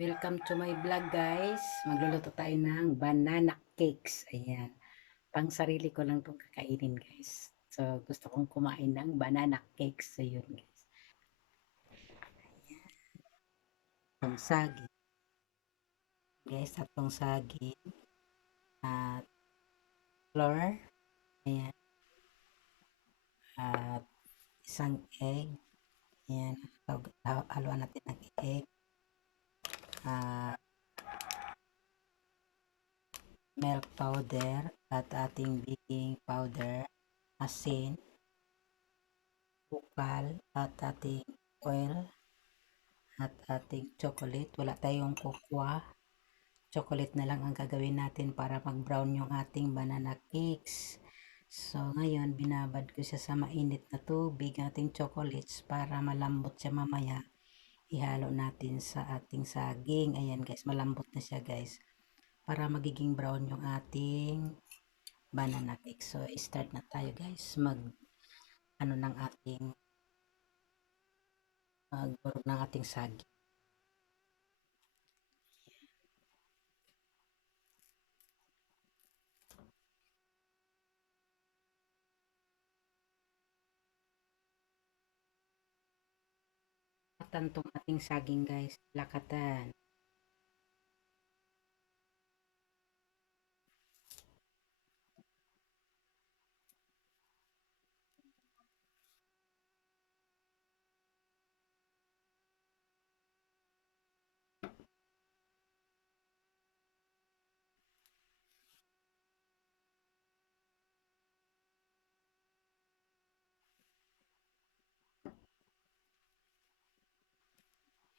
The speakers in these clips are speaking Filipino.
Welcome to my vlog guys. Magluluto tayo ng banana cakes. Ayan. Pang sarili ko lang itong kakainin guys. So gusto kong kumain ng banana cakes. So yun guys. Itong saging. Guys, tatlong saging. At flour. Ayan. At isang egg. Ayan. Haluan natin ng egg. At milk powder. At ating baking powder. Asin. Bukal. At ating oil. At ating chocolate. Wala tayong cocoa. Chocolate na lang ang gagawin natin para mag-brown yung ating banana cakes. So, ngayon, binabad ko siya sa mainit na tubig, ating chocolates, para malambot siya mamaya. Ihalo natin sa ating saging. Ayan guys, malambot na siya guys. Para magiging brown yung ating banana cake. So, start na tayo guys. Ano ng ating, magburog ng ating saging. Lakatan tong ating saging guys. Lakatan.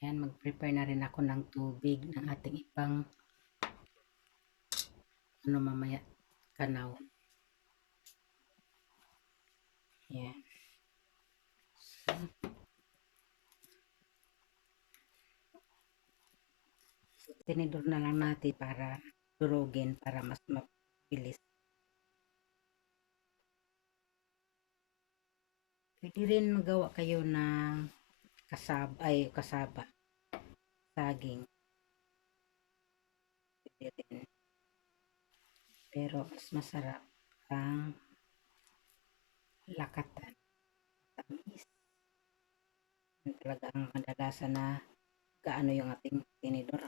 Ayan, mag-prepare na rin ako ng tubig ng ating ipang ano mamaya kanaw. Ayan. Tinidor na lang natin para durugin para mas mabilis. Pwede rin magawa kayo ng kasaba, saging. Pwede rin. Pero mas masarap ang lakatan. Tamis. Yan talaga ang kadalasan na gaano yung ating tinidor.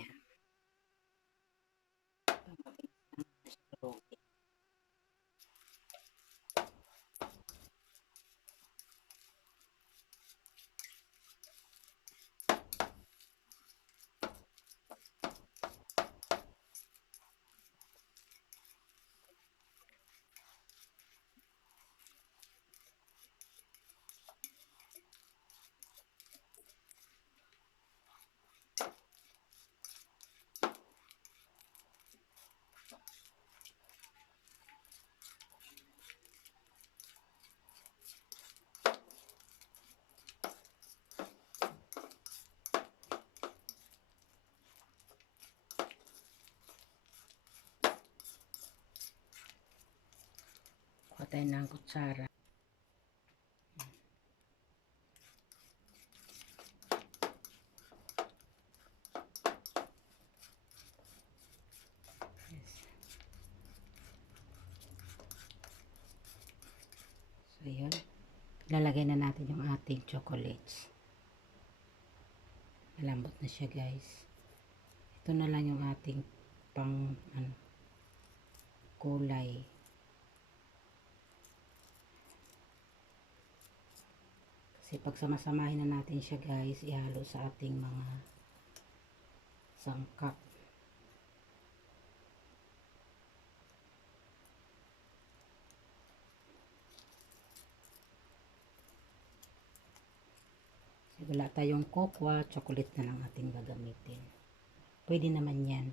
Yan. Mabilis lang siya durugin. Kuha tayo ng kutsara. Yes. So yun. Lalagay na natin yung ating chocolates. Malambot na siya guys. Ito na lang yung ating pang kulay. Kasi pag samasamahin na natin siya guys, ihalo sa ating mga sangkap. Kasi wala tayong cocoa, chocolate na lang ating gagamitin. Pwede naman yan.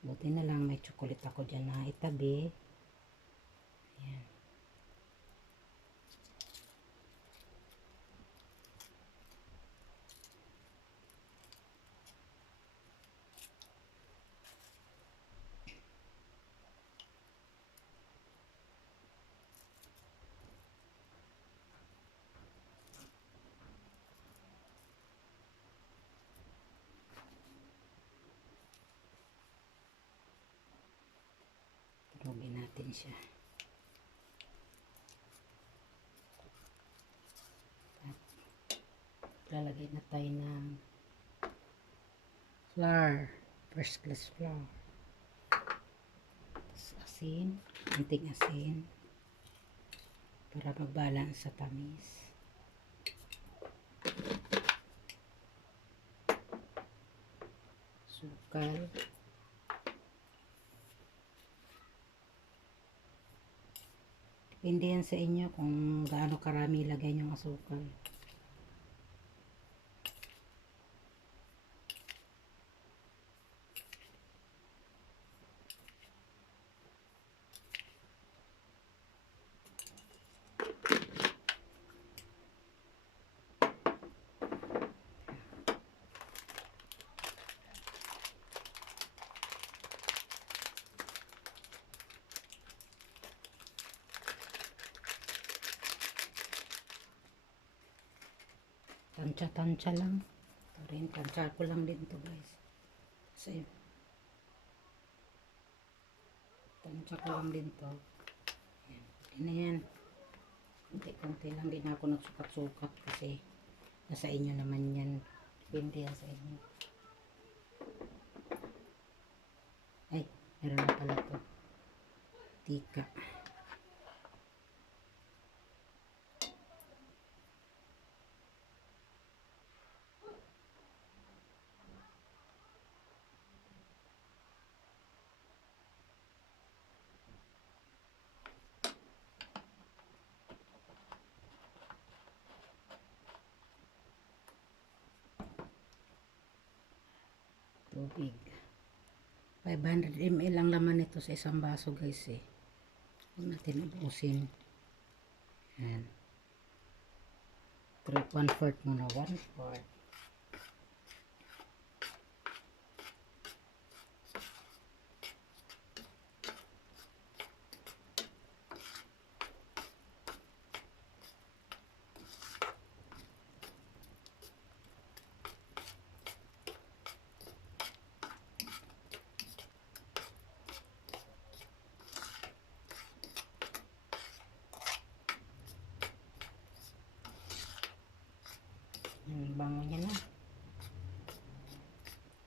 Buti na lang may chocolate ako dyan na itabi. Ayan. Durugin natin siya. At lalagay na tayo ng flour. First class flour. Tapos asin. Konting asin. Para mag-balance sa tamis. Sukal. Depende yan sa inyo kung gaano karami ilagay nyo ang asukal. Tansya-tansya lang. Ito rin, tansya ko lang din to guys. Kasi, tansya ko lang din to. Ayan. Yan yan. Kunti-kunti lang din ako nagsukat-sukat kasi nasa inyo naman yan. Depende yan sa inyo. Ay, meron na pala to. Tika. Tubig. 500 ml ang laman nito sa isang baso guys eh. Huwag natin ubusin. Ayan. 1/4 muna. 1/4. Ang bango niya na.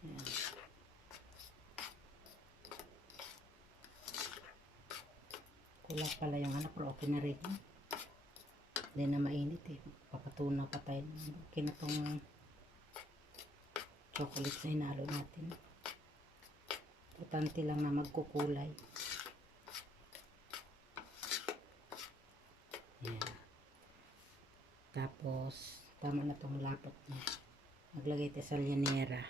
Ayan. Kulang pala yung ano, pero okay na rin. Hindi na mainit eh. Papatunaw pa tayo. Okay na tong chocolate na hinalo natin. Importante lang na magkukulay. Ayan. Tapos, tama na tong lapot niya. Maglagay tayo sa lyanera.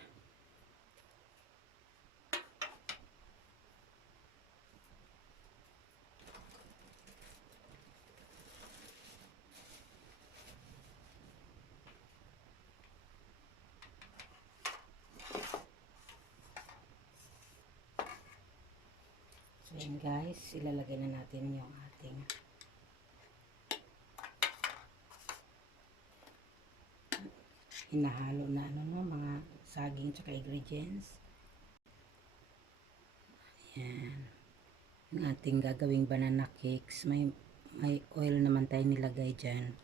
So yan guys, ilalagay na natin yung ating hinahalo na ano no, mga saging tsaka ingredients. Ayan. Yung ating gagawing banana cakes. May oil naman tayo nilagay dyan.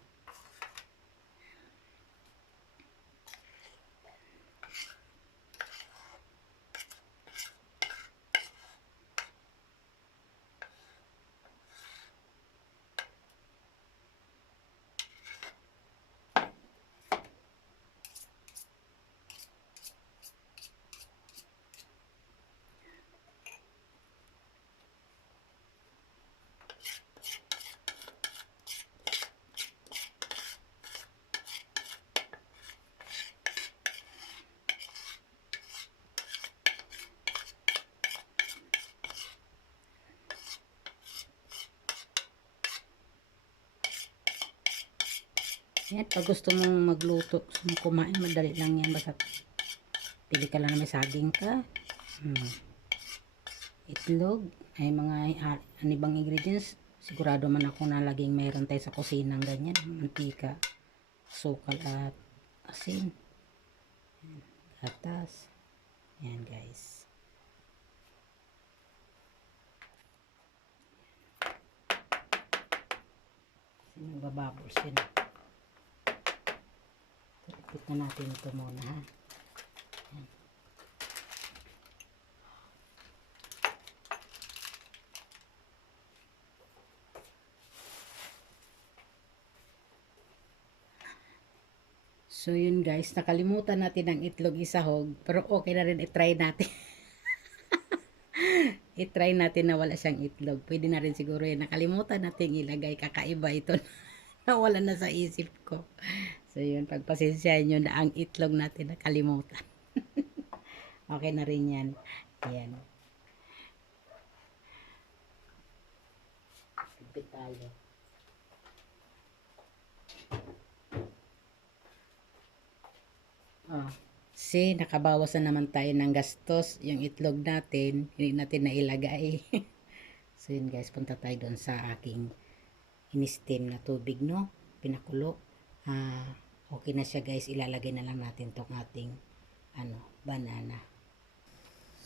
Yan, pag gusto mong magluto, gusto mong kumain, madali lang yan. Basta pili ka lang na may saging ka. Itlog, ay mga anibang ingredients. Sigurado man ako na laging mayroon tayo sa kusinang ganyan. Mantika, sukal at asin. Yan, gatas. Yan guys. Nagbabubbles yun. Repeat na natin ito muna ha. Yan. So yun guys, nakalimutan natin ang itlog isahog, pero okay na rin i-try natin. I-try natin na wala siyang itlog. Pwede na rin siguro yun. Nakalimutan natin ilagay, kakaiba ito. Nawala na sa isip ko. So yun, pagpasensyahan nyo na ang itlog natin nakalimutan. Okay na rin yan. Ayan. Pipit tayo. See, nakabawas na naman tayo ng gastos. Yung itlog natin, hindi natin nailagay. So yun guys, punta tayo doon sa aking in-steam na tubig, no? Pinakulo. Okay na siya guys. Ilalagay na lang natin tong ating banana.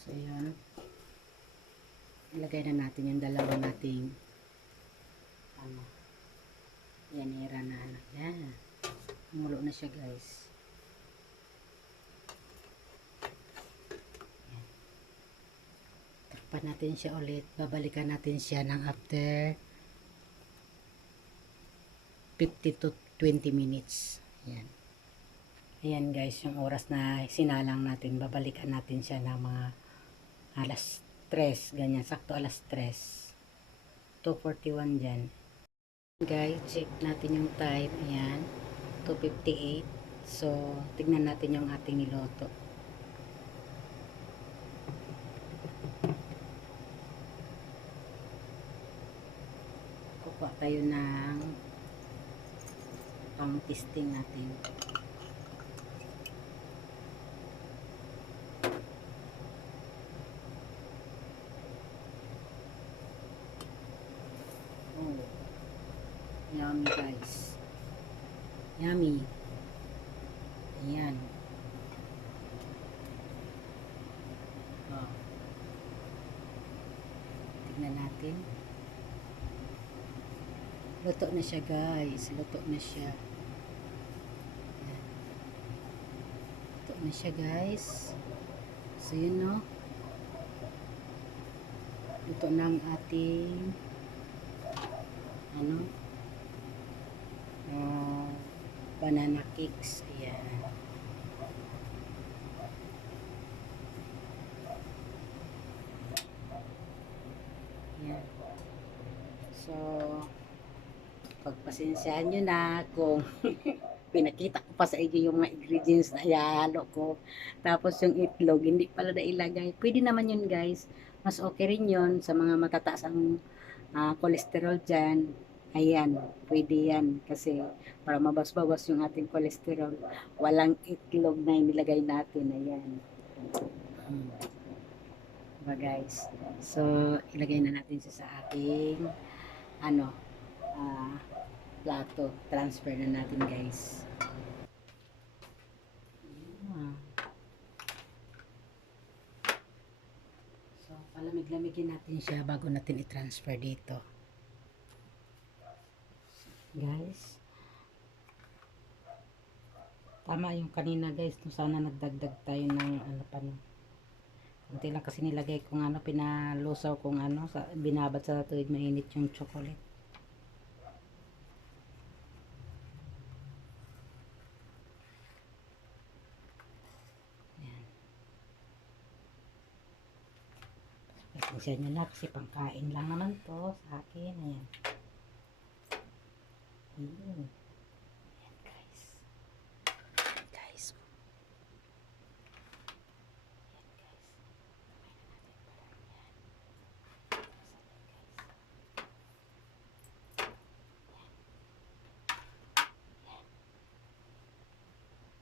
So yun. Ilagay na natin yung dalawa nating yanera na yan. Mulo na siya guys. Takpan natin siya ulit. Babalikan natin siya ng after 50 to 20 minutes. Yan. Ayan guys, yung oras na sinalang natin, babalikan natin siya ng mga alas 3, ganyan, sakto alas 3. 2:41 dyan. Guys, check natin yung time, ayan, 2:58. So, tignan natin yung ating niloto. Kukuha tayo ng pang testing natin. Yummy guys. Yummy. Ayan. Tignan natin. Luto na siya guys. Luto na siya. Ayan. Luto na siya guys. So yun no. Luto na ang ating banana cakes. Ayan. Ayan. So, pagpasensyahan nyo na kung pinakita ko pa sa inyo yung mga ingredients na ihalo ko. Tapos yung itlog, hindi pala nailagay. Pwede naman yun guys. Mas okay rin yun sa mga matataas ang cholesterol dyan. Ayan, pwede yan. Kasi para mabas-bawas yung ating cholesterol, walang itlog na inilagay natin. Ayan. Diba guys? So, ilagay na natin siya sa ating plato. Transfer na natin guys. So, palamig-lamigin natin siya bago natin i-transfer dito. Guys, tama yung kanina guys, sana nagdagdag tayo ng kunti lang kasi nilagay kung pinalusaw kung binabad sa tuwid mainit yung chocolate. Ayan. Pasensya nyo na kasi pangkain lang naman to sa akin. Ayan. Ayan. Ayan guys. Ayan guys. Ayan guys.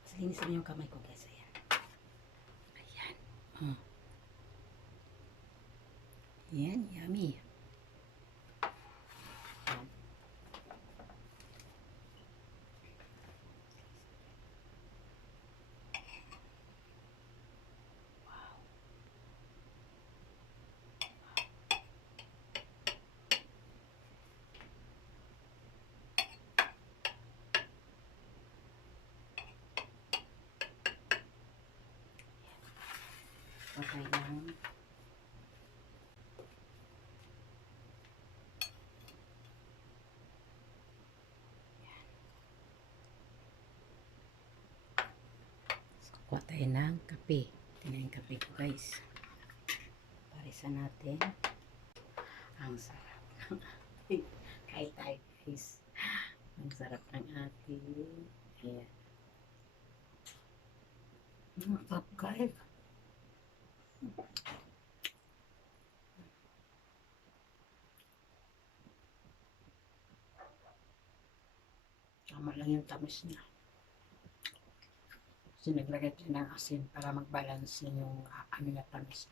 Mas linisan mo yung kamay ko guys. Ayan. Ayan. Ayan. Yummy. kuha tayo ng kape. Ito na yung kape ko guys. Parisan natin. Ang sarap ng ating kahit tayo guys. Ang sarap ng ating ayan. Masarap guys. Tama lang yung tamis niya. Kasi naglagay tayo ng asin para mag-balance yung ano niya tamis.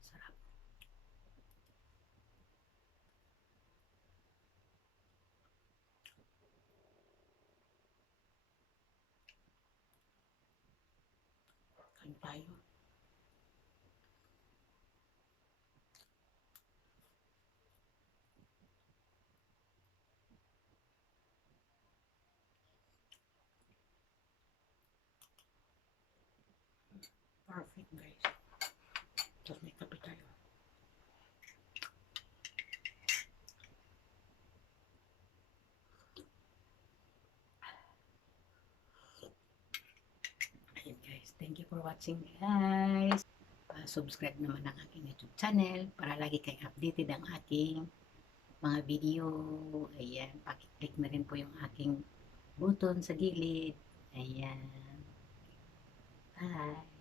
Sarap. Kain tayo. Perfect guys. Tapos may kape tayo. Ayun guys. Thank you for watching guys. Subscribe naman ang aking YouTube channel para lagi kayo updated ang aking mga video. Ayan. Pakiclick na rin po yung aking button sa gilid. Ayan. Bye.